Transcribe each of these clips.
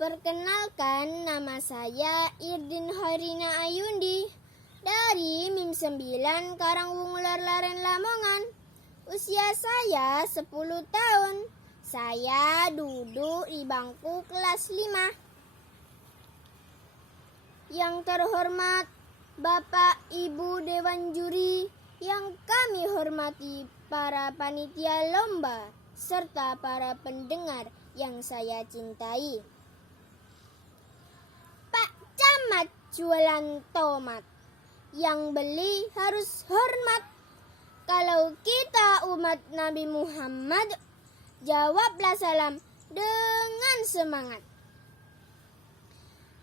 Perkenalkan, nama saya Irdin Harina Ayundi dari MIM 9 Karangwung Laren Lamongan. Usia saya 10 tahun. Saya duduk di bangku kelas 5. Yang terhormat Bapak Ibu Dewan Juri, yang kami hormati para panitia lomba, serta para pendengar yang saya cintai. Pak Camat jualan tomat, yang beli harus hormat. Kalau kita umat Nabi Muhammad, jawablah salam dengan semangat.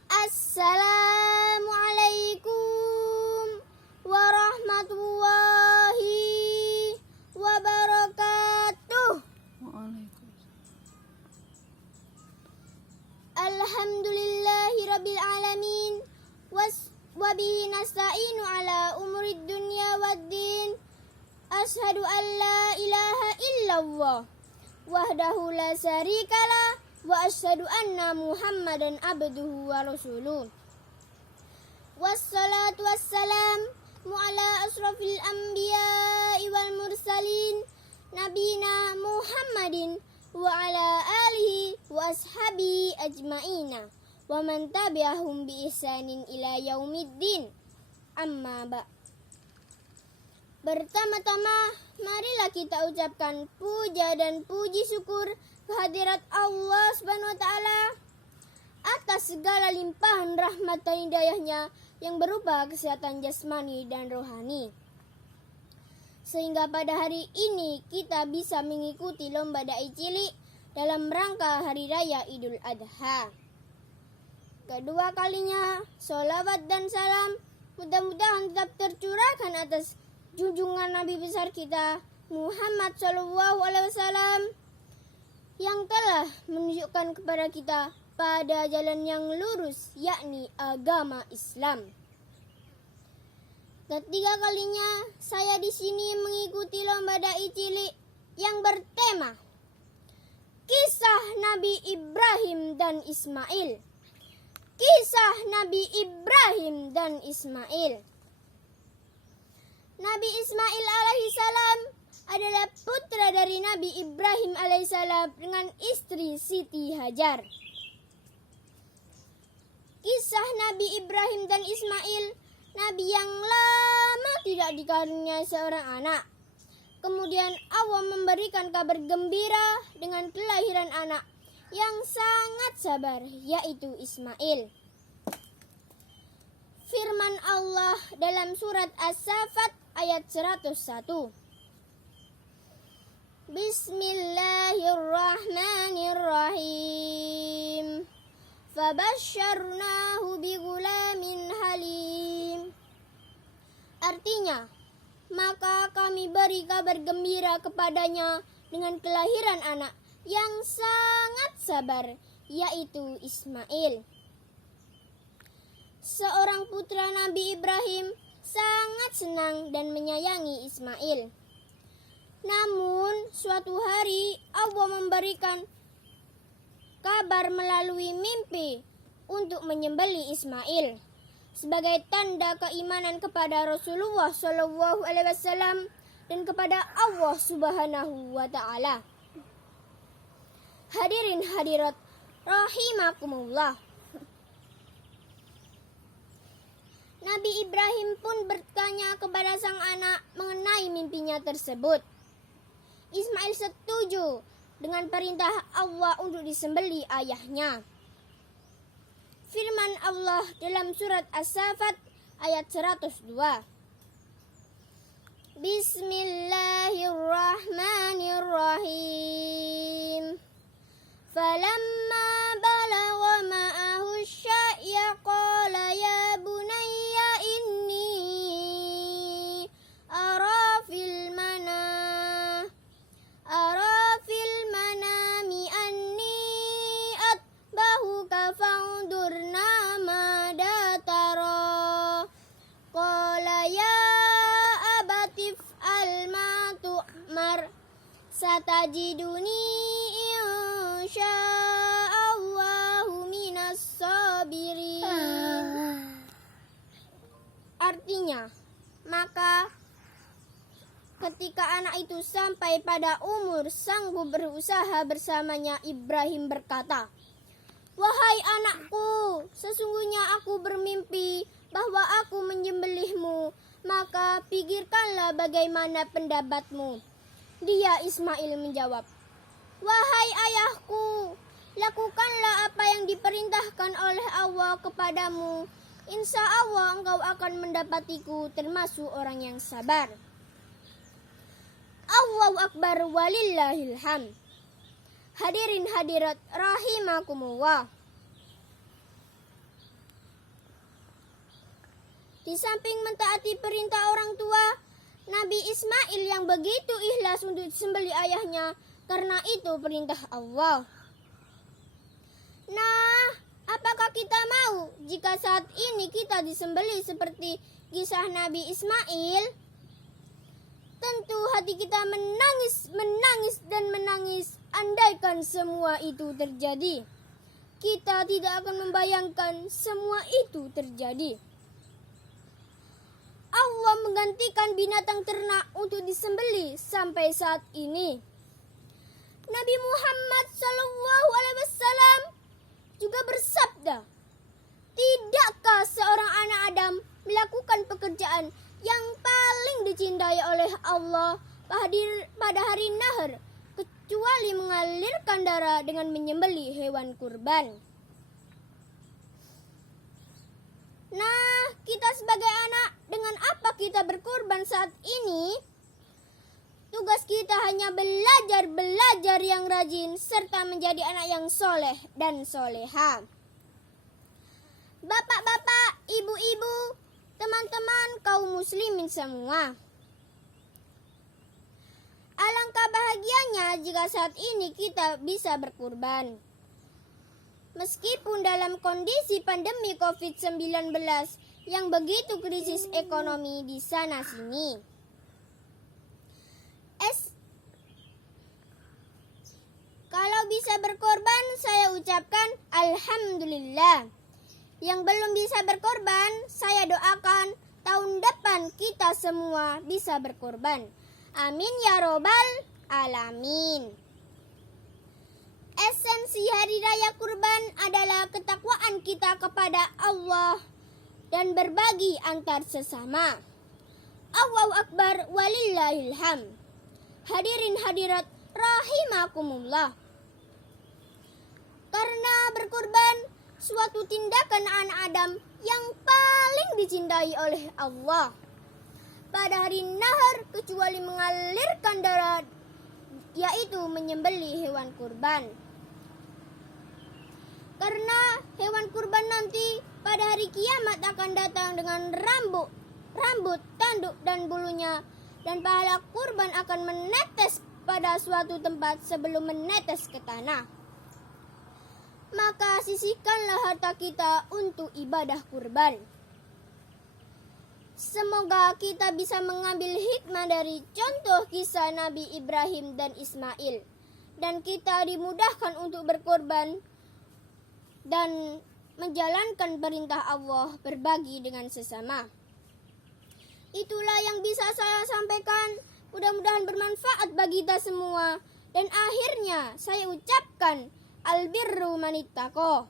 Assalamualaikum warahmatullahi wabarakatuh. Alhamdulillahirabbil alamin wa bihi nasta'inu ala umurid dunya waddin. Asyhadu an la ilaha illallah wahdahu la syarikalah wa asyhadu anna Muhammadan abduhu wa rasuluh. Wassalatu wassalamu ala asrafil anbiya'i wal mursalin nabiyina Muhammadin wa ala alihi wa ashabi ajma'ina wa man tabi'ahum bi ihsanin ila yaumiddin. Amma ba'. Pertama-tama, marilah kita ucapkan puja dan puji syukur kehadirat Allah Subhanahu wa taala atas segala limpahan rahmat dan hidayahnya yang berupa kesehatan jasmani dan rohani. Sehingga pada hari ini kita bisa mengikuti lomba dai cilik dalam rangka Hari Raya Idul Adha. Kedua kalinya, sholawat dan salam mudah-mudahan tetap tercurahkan atas junjungan Nabi besar kita Muhammad SAW yang telah menunjukkan kepada kita pada jalan yang lurus, yakni agama Islam. Ketiga kalinya saya di sini mengikuti lomba dai cilik yang bertema Kisah Nabi Ibrahim dan Ismail. Kisah Nabi Ibrahim dan Ismail. Nabi Ismail alaihissalam adalah putra dari Nabi Ibrahim alaihissalam dengan istri Siti Hajar. Kisah Nabi Ibrahim dan Ismail, Nabi yang lama tidak dikaruniai seorang anak. Kemudian Allah memberikan kabar gembira dengan kelahiran anak yang sangat sabar, yaitu Ismail. Firman Allah dalam surat As-Saffat ayat 101. Bismillahirrahmanirrahim. Fabasyarnahu bigulamin halim. Artinya, maka kami beri kabar gembira kepadanya dengan kelahiran anak yang sangat sabar, yaitu Ismail. Seorang putra Nabi Ibrahim sangat senang dan menyayangi Ismail. Namun, suatu hari Allah memberikan kabar melalui mimpi untuk menyembelih Ismail sebagai tanda keimanan kepada Rasulullah SAW dan kepada Allah Subhanahu wa taala. Hadirin hadirat rahimakumullah. Nabi Ibrahim pun bertanya kepada sang anak mengenai mimpinya tersebut. Ismail setuju dengan perintah Allah untuk disembelih ayahnya. Firman Allah dalam surat As-Saffat ayat 102. Bismillahirrahmanirrahim. Falamma balagha ma'ahu sya'ya qala ya bunayya inni ara fil manami anni atbahuka fanzurna mada tara. Qala ya abatif al-ma tu'mar satajiduni insya'allahu min dirinya. Maka ketika anak itu sampai pada umur sanggup berusaha bersamanya, Ibrahim berkata, "Wahai anakku, sesungguhnya aku bermimpi bahwa aku menyembelihmu, maka pikirkanlah bagaimana pendapatmu." Dia Ismail menjawab, "Wahai ayahku, lakukanlah apa yang diperintahkan oleh Allah kepadamu. Insya Allah engkau akan mendapatiku termasuk orang yang sabar." Allahu Akbar walillahil hamd. Hadirin hadirat rahimakumullah. Di samping mentaati perintah orang tua, Nabi Ismail yang begitu ikhlas untuk sembelih ayahnya karena itu perintah Allah. Nah, apakah kita mau jika saat ini kita disembelih seperti kisah Nabi Ismail? Tentu hati kita menangis dan menangis andaikan semua itu terjadi. Kita tidak akan membayangkan semua itu terjadi. Allah menggantikan binatang ternak untuk disembelih sampai saat ini. Nabi Muhammad SAW juga bersabda, "Tidakkah seorang anak Adam melakukan pekerjaan yang paling dicintai oleh Allah pada hari nahar kecuali mengalirkan darah dengan menyembelih hewan kurban?" Nah, kita sebagai anak, dengan apa kita berkurban saat ini? Tugas kita hanya belajar yang rajin serta menjadi anak yang soleh dan soleha. Bapak-bapak, ibu-ibu, teman-teman kaum muslimin semua, alangkah bahagianya jika saat ini kita bisa berkurban. Meskipun dalam kondisi pandemi COVID-19 yang begitu krisis ekonomi di sana sini. Kalau bisa berkorban, saya ucapkan Alhamdulillah. Yang belum bisa berkorban, saya doakan tahun depan kita semua bisa berkorban. Amin ya robbal alamin. Esensi hari raya kurban adalah ketakwaan kita kepada Allah dan berbagi antar sesama. Allahu Akbar walillahil hamd. Hadirin hadirat rahimakumullah. Karena berkurban suatu tindakan anak Adam yang paling dicintai oleh Allah pada hari nahar kecuali mengalirkan darah, yaitu menyembelih hewan kurban. Karena hewan kurban nanti pada hari kiamat akan datang dengan rambut, tanduk dan bulunya, dan pahala kurban akan menetes pada suatu tempat sebelum menetes ke tanah. Maka sisihkanlah harta kita untuk ibadah kurban. Semoga kita bisa mengambil hikmah dari contoh kisah Nabi Ibrahim dan Ismail, dan kita dimudahkan untuk berkorban dan menjalankan perintah Allah berbagi dengan sesama. Itulah yang bisa saya sampaikan. Mudah-mudahan bermanfaat bagi kita semua. Dan akhirnya saya ucapkan albirru manittaqo.